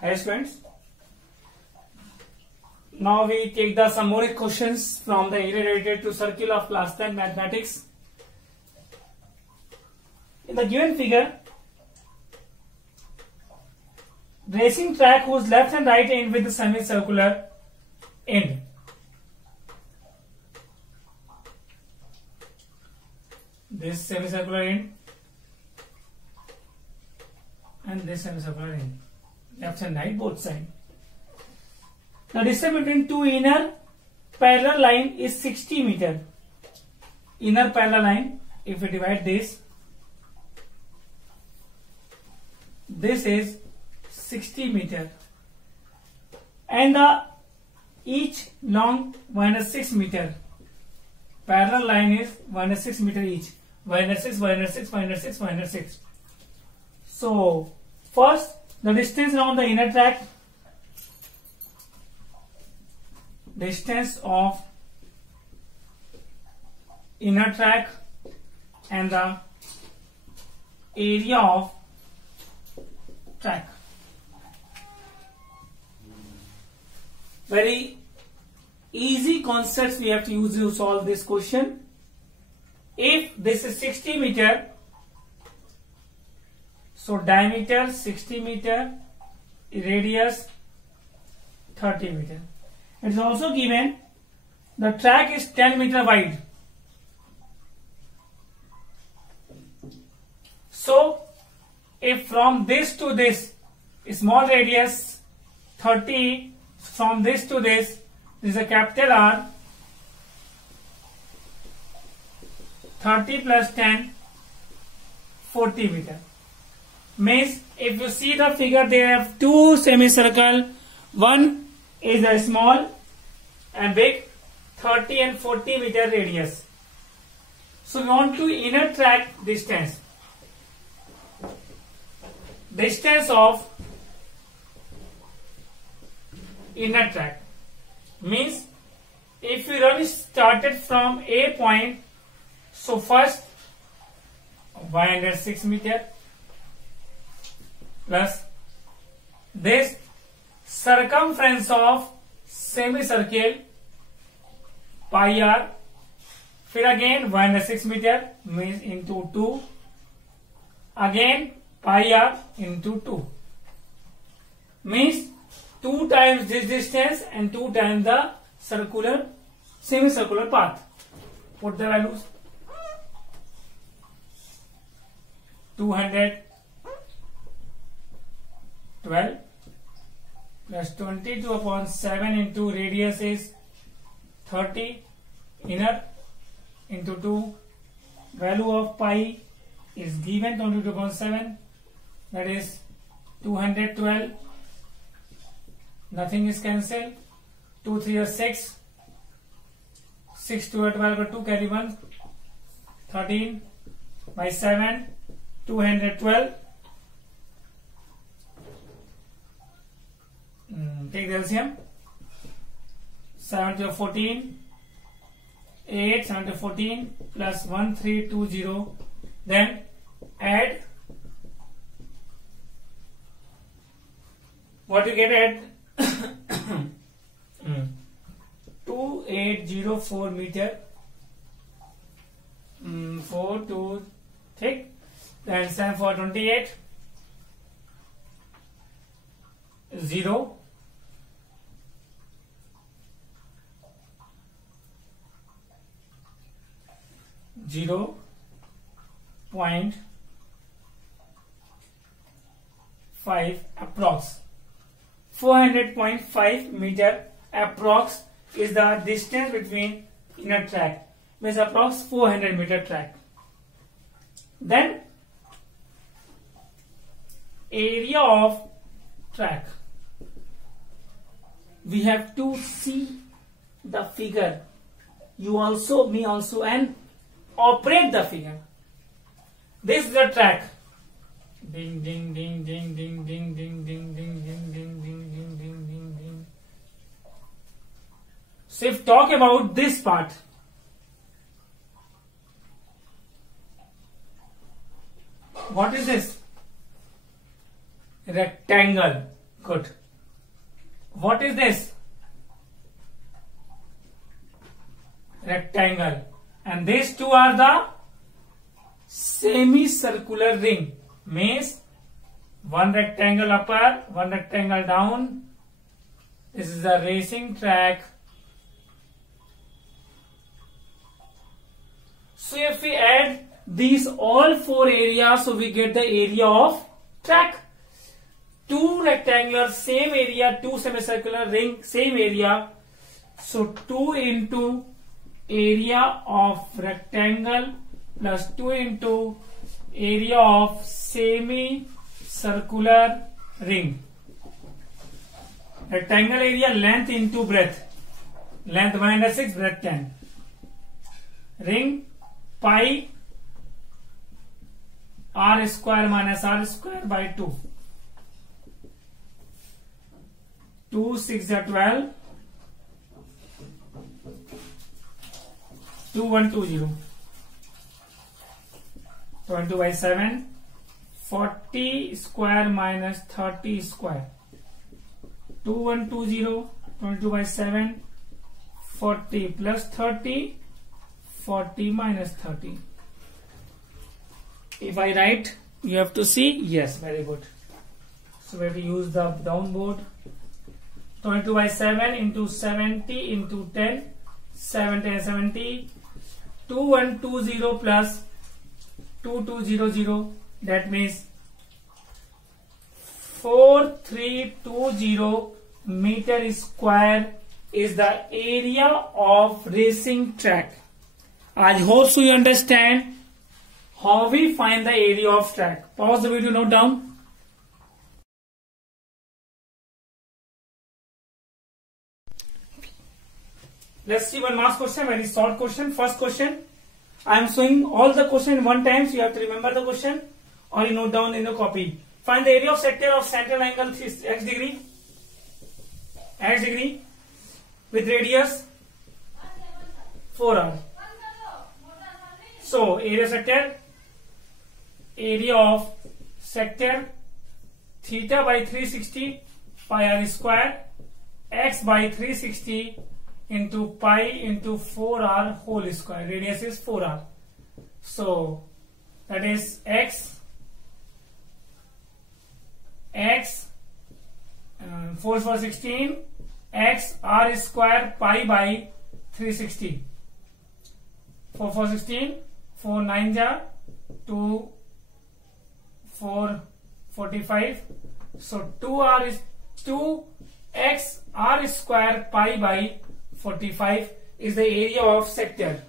Hi students. Now we take the some more questions from the area related to circle of class 10 mathematics. In the given figure, racing track whose left and right end with the semicircular end. This semicircular end and this semicircular end, left and right both sides. The distance between two inner parallel line is 60 meter. Inner parallel line, if we divide this is 60 meter, and the each long 106 meter. Parallel line is 106 meter each. 106, 106, 106, 106. So first, the distance around the inner track. Distance of inner track and the area of track. Very easy concepts we have to use to solve this question. If this is 60 meter, so diameter 60 meter, radius 30 meter. It is also given the track is 10 meter wide. So if from this to this, small radius 30, from this to this is a capital R, 30 plus 10, 40 meter. Means if you see the figure, they have two semicircle. One is a small and big, 30 and 40 meter radius. So we want to inner track distance. Distance of inner track means if we run started from A point, so first 106 meter plus this circumference of semicircle pi r, फिर again 106 meter means into 2, again pi r into 2, means 2 times this distance and 2 times the circular semicircular path. Put the values. 212 plus 22 upon 7 into radius is 30, inner into 2, value of pi is given 22 upon 7, that is 212, nothing is cancelled, 2 3 are 6, 6 2 are 12 or 2 carry 1, 13 by 7, 212. Take the LCM. 7 to 14, 8, 7 to 14 plus 1320. Then add. What you get at 2804 meter. 4 to thick. Then 7 for 28. 0. 0.5 approx. 400.5 meter approx is the distance between inner track. Means approx 400 meter track. Then area of track. We have to see the figure. You also, me also, and operate the figure. This is the track. Ding ding ding ding ding ding ding ding ding ding ding ding ding ding ding ding. So if talk about this part, what is this? Rectangle. Good. What is this? Rectangle. And these two are the semicircular ring. Means one rectangle upper, one rectangle down. This is a racing track. So if we add these all four areas, so we get the area of track. Two rectangular, same area, two semicircular ring, same area. So 2 into area of rectangle plus 2 into area of semicircular ring. Rectangle area length into breadth. Length 106, breadth 10. Ring pi r square minus r square by 2. 2 6 are 12. 2120. 22 by 7. 40 square minus 30 square. 2120. 22 by 7. 40 plus 30. 40 minus 30. If I write, you have to see. Yes, very good. So we have to use the downboard. 22 by 7 into 70 into 10. 70 and 70. 2120 plus 2200. That means 4320 meter square is the area of racing track. I hope so you understand how we find the area of track. Pause the video, note down. Let's see one mass question, very short question. First question. I am showing all the question one time, so you have to remember the question or you note down in the copy. Find the area of sector of central angle x degree. X degree with radius 4r. So area of sector theta by 360 pi r square x by 360 into pi into 4r whole square. Radius is 4r. So that is x 4 for 16 x r square pi by 360. 4 for 16, 4 9 ja 2 4 45. So 2r is 2 x r square pi by 45 is the area of sector.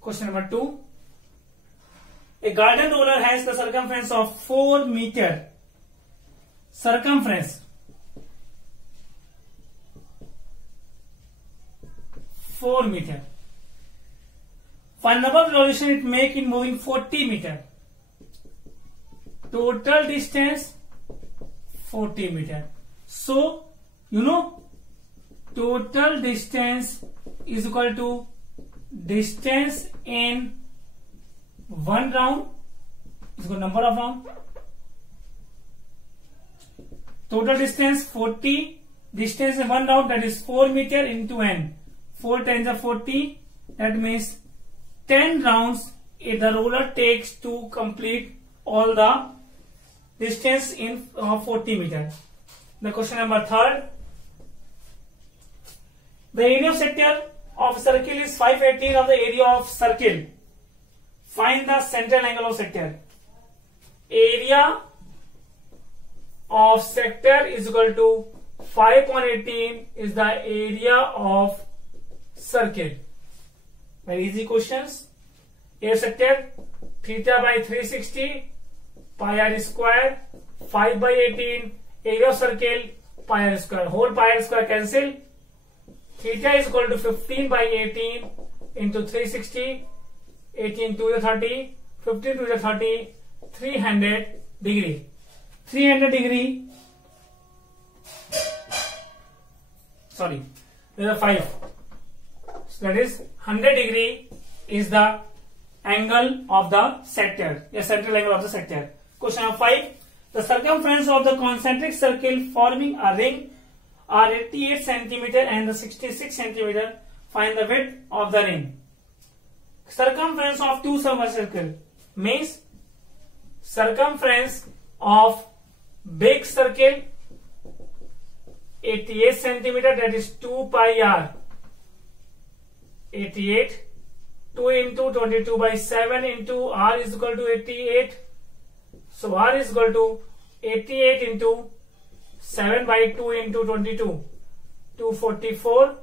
Question number 2. A garden roller has the circumference of 4 meter. Circumference 4 meter. Find number of revolution it make in moving 40 meter. Total distance 40 meter. So you know total distance is equal to distance in one round is equal to number of round. Total distance 40, distance in one round, that is 4 meter into n. 4 times the 40, that means 10 rounds the roller takes to complete all the distance in 40 meter. The question number 3. The area of sector of circle is 5/18 of the area of circle. Find the central angle of sector. Area of sector is equal to 5/18 is the area of circle. Very easy questions. Area sector theta by 360 pi r square 5/18 area of circle pi r square. Whole pi r square cancel. Theta is equal to 15/18 into 360. 18 to the 30, 15 to the 30, 300 degree. 300 degree. Sorry, there are 5. So that is 100 degree is the angle of the sector, the central angle of the sector. Question number 5. The circumference of the concentric circle forming a ring are 88 centimeter and the 66 centimeter. Find the width of the ring. Circumference of two semicircle means circumference of big circle 88 centimeter, that is 2 pi r. 88, 2 into 22 by 7 into r is equal to 88. So r is equal to 88 into 7 by 2 into 22, 244.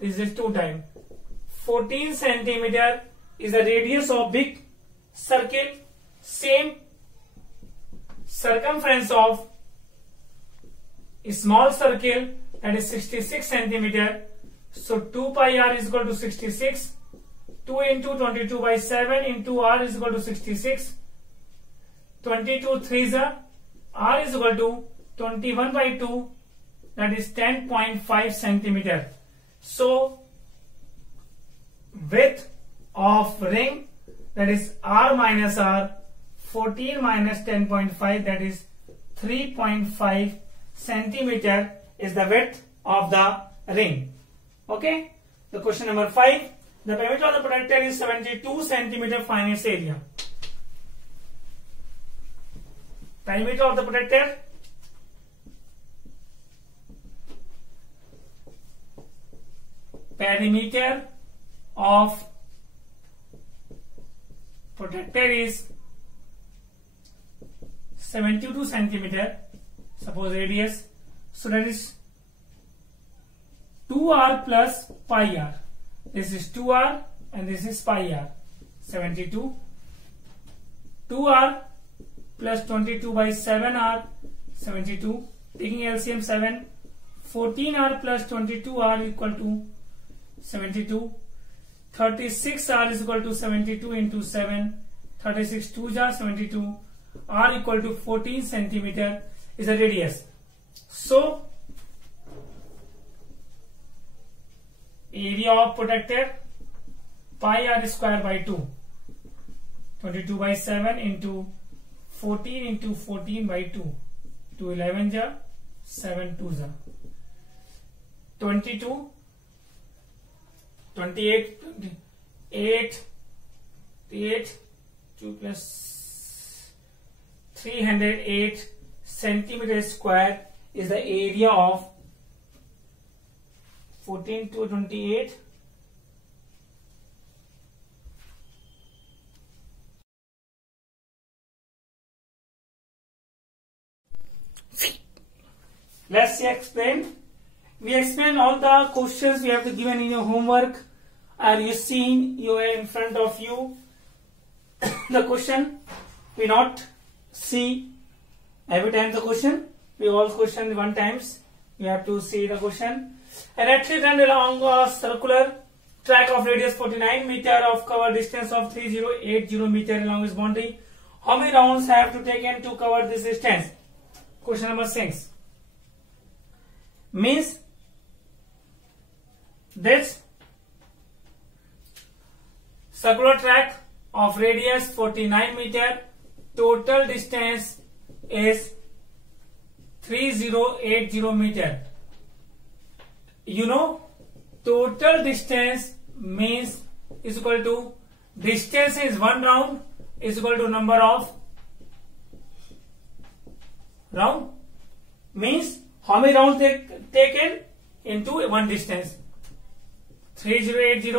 This is 2 times. 14 centimeter is the radius of big circle. Same circumference of a small circle, that is 66 centimeter. So 2 pi r is equal to 66. 2 into 22 by 7 into r is equal to 66. 22 3s are, r is equal to 21 by 2, that is 10.5 centimeter. So width of ring, that is r minus r, 14 minus 10.5, that is 3.5 centimeter is the width of the ring. Okay. The question number 5. The perimeter of the protector is 72 centimeter. Find its area. Perimeter of the protector. Perimeter of protector is 72 centimeter. Suppose radius. So that is 2r plus pi r. This is 2r and this is pi r. 72. 2r plus 22 by 7r. 72. Taking LCM 7. 14r plus 22r equal to 72. 36r is equal to 72 into 7. 36 2s are 72. R equal to 14 centimeter is a radius. So area of protector pi r square by 2. 22 by 7 into 14 into 14 by 2. 2 11 ja, 7 2 ja. 22, 28, 8, 2 plus 308 centimeter square is the area of 14 to 28. Let's explain. We explain all the questions we have to given in your homework. Are you seeing you are in front of you? The question we not see every time the question. We all question one times. You have to see the question. An athlete ran along a circular track of radius 49 meter of cover distance of 3080 meter along his boundary. How many rounds have to taken to cover this distance? Question number 6. Means this circular track of radius 49 meter, total distance is 3080 meter. You know, total distance means is equal to distance is one round is equal to number of round, means how many rounds taken into one distance. 3080,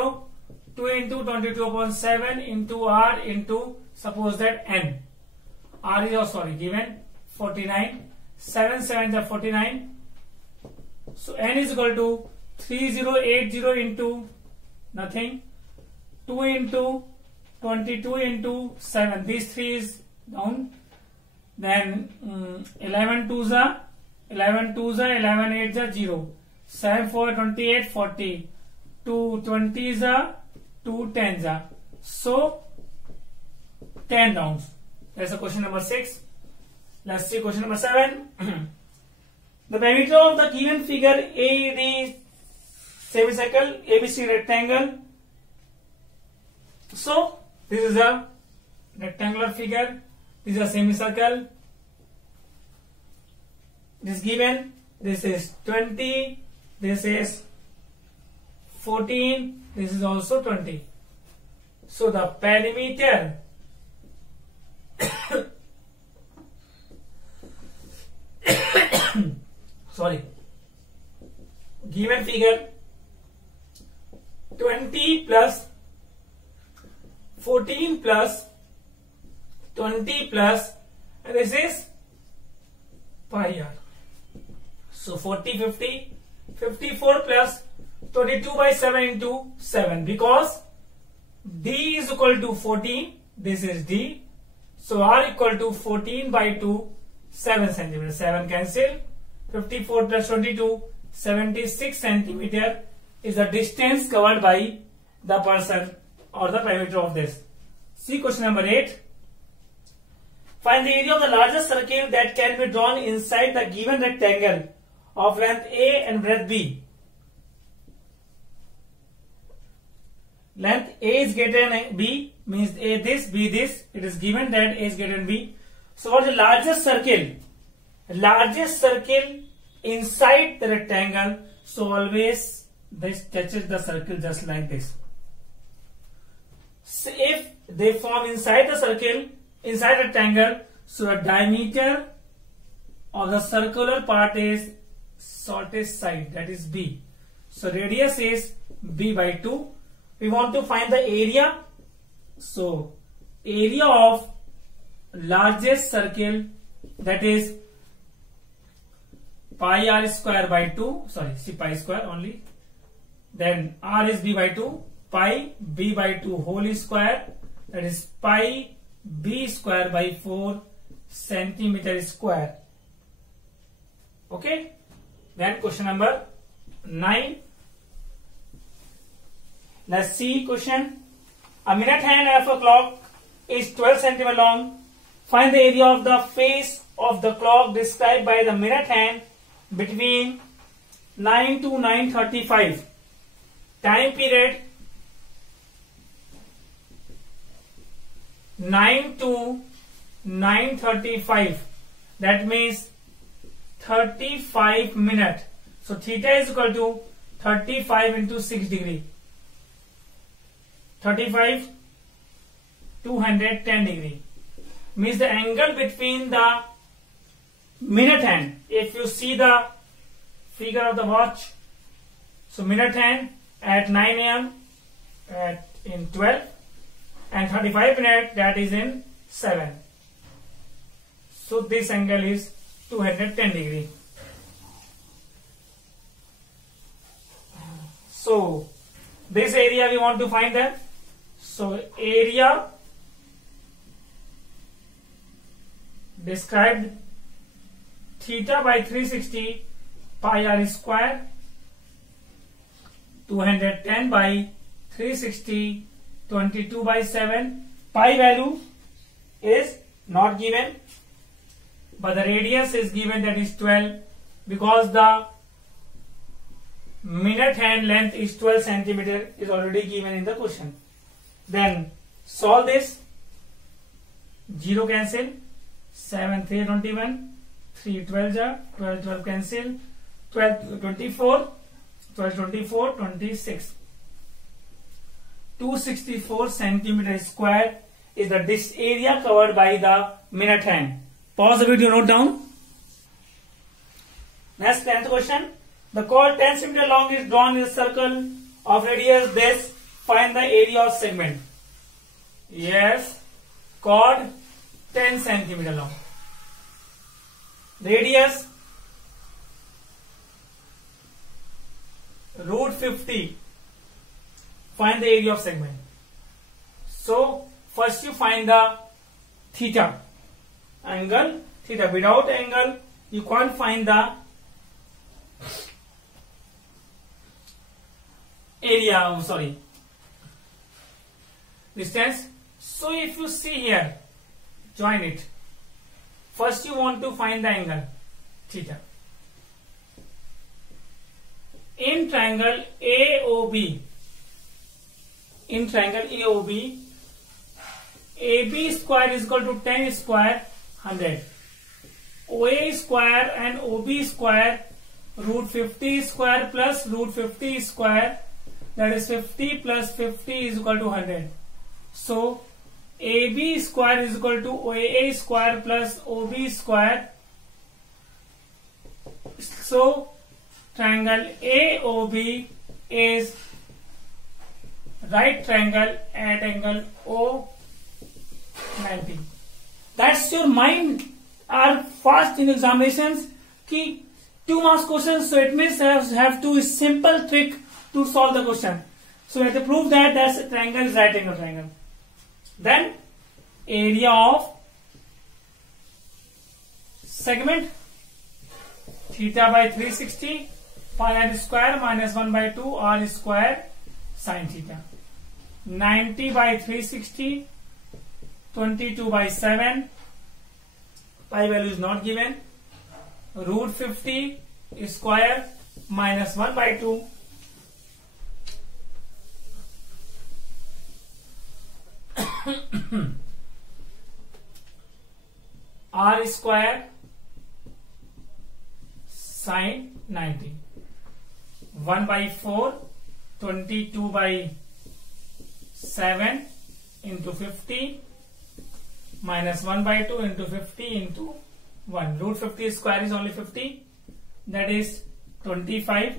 2 into 22 upon 7 into r into suppose that n. R is given 49. 7 7 is 49. So n is equal to 3080 into nothing. 2 into 22 into 7. These 3 is down. Then 11 2s are 11 2s are 11 8s are 0. 7 4 28 40. 2 20s are 2 10s are. So 10 rounds. That's the question number 6. Let's see question number 7. The perimeter of the given figure AD semicircle, ABC rectangle. So this is a rectangular figure. This is a semicircle. It is given. This is 20. This is 14. This is also 20. So the perimeter sorry, given figure 20 plus 14 plus 20 plus, and this is pi r. So 40, 50, 54 plus 22 by 7 into 7, because D is equal to 14. This is D. So R equal to 14 by 2, 7 centimeters. 7 cancel. 54 plus 22, 76 centimeter is the distance covered by the person or the perimeter of this. See question number 8. Find the area of the largest circle that can be drawn inside the given rectangle of length A and breadth B. Length A is greater than B, means A this, B this. It is given that A is greater than B. So what is the largest circle? Largest circle inside the rectangle. So always this touches the circle just like this. So if they form inside the circle, inside the rectangle, so the diameter of the circular part is shortest side, that is B. So radius is B by 2. We want to find the area. So area of largest circle, that is pi r square by 2. Sorry, see pi square only. Then r is B by 2. Pi B by 2 whole square, that is pi B square by 4 centimeter square. Okay. Then question number 9. Let's see question. A minute hand of a clock is 12 centimeter long. Find the area of the face of the clock described by the minute hand between 9 to 9:35. Time period 9 to 9:35. That means 35 minutes. So theta is equal to 35 into 6 degree. 35, 210 degree. Means the angle between the minute hand. If you see the figure of the watch, so minute hand at 9 a.m. in 12, and 35 minutes, that is in 7. So this angle is 210 degree. So this area we want to find that. So area described theta by 360 pi r square, 210 by 360, 22 by 7. Pi value is not given, but the radius is given, that is 12, because the minute hand length is 12 centimeter is already given in the question. Then solve this. 0 cancel. 7 3 21. 3 12 12 12 cancel. 12 24. 12 24 26. 264 centimeter square is the disk area covered by the minute hand. Pause the video, note down. Next 10th question. The chord 10 centimeter long is drawn in a circle of radius this. Find the area of segment. Yes, chord 10 centimeter long. Radius root 50. Find the area of segment. So first you find the theta, angle theta. Without angle you can't find the area, distance. So if you see here, join it. First you want to find the angle theta. In triangle AOB, AB square is equal to 10 square 100. OA square and OB square, root 50 square plus root 50 square, that is 50 plus 50 is equal to 100. So AB square is equal to OA square plus OB square. So triangle AOB is right triangle at angle O90. That's your mind are fast in examinations. Ki 2 marks questions, so it means have to simple trick to solve the question. So we have to prove that that's triangle is right angle triangle. Then area of segment theta by 360 pi r square minus 1 by 2 r square sin theta. 90 by 360, 22 by 7, pi value is not given, root 50 square minus 1 by 2, r square sin 90, 1 by 4, 22 by 7 into 50 minus 1 by 2 into 50 into 1. Root 50 square is only 50, that is 25.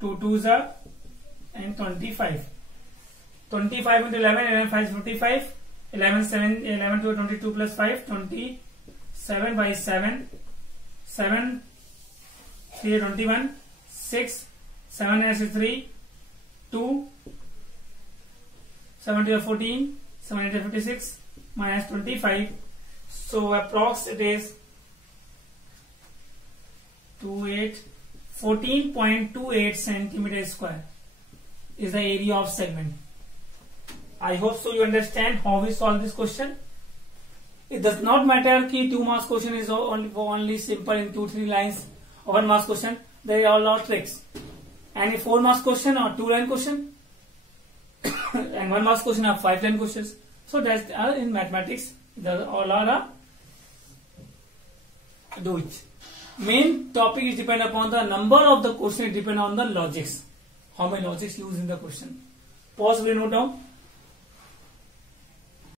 2 2s are and 25. 25 into 11, 11 5 is 55. 11 7, 11 to 22 plus 5, 27 by 7. 7 3 21, 6 7 is 3, 2 7 to 14, 7 to 56 minus 25. So approx it is 14.28 centimeter square is the area of segment. I hope so you understand how we solve this question. It does not matter ki 2 marks question is only simple in 2-3 lines or 1 marks question. They are all tricks. And a 4 marks question or 2-line question and 1 marks question or 5-line questions. So that's in mathematics. All are do it. Main topic is depend upon the number of the question. It depend on the logics. How many logics used in the question. Pause, we note down.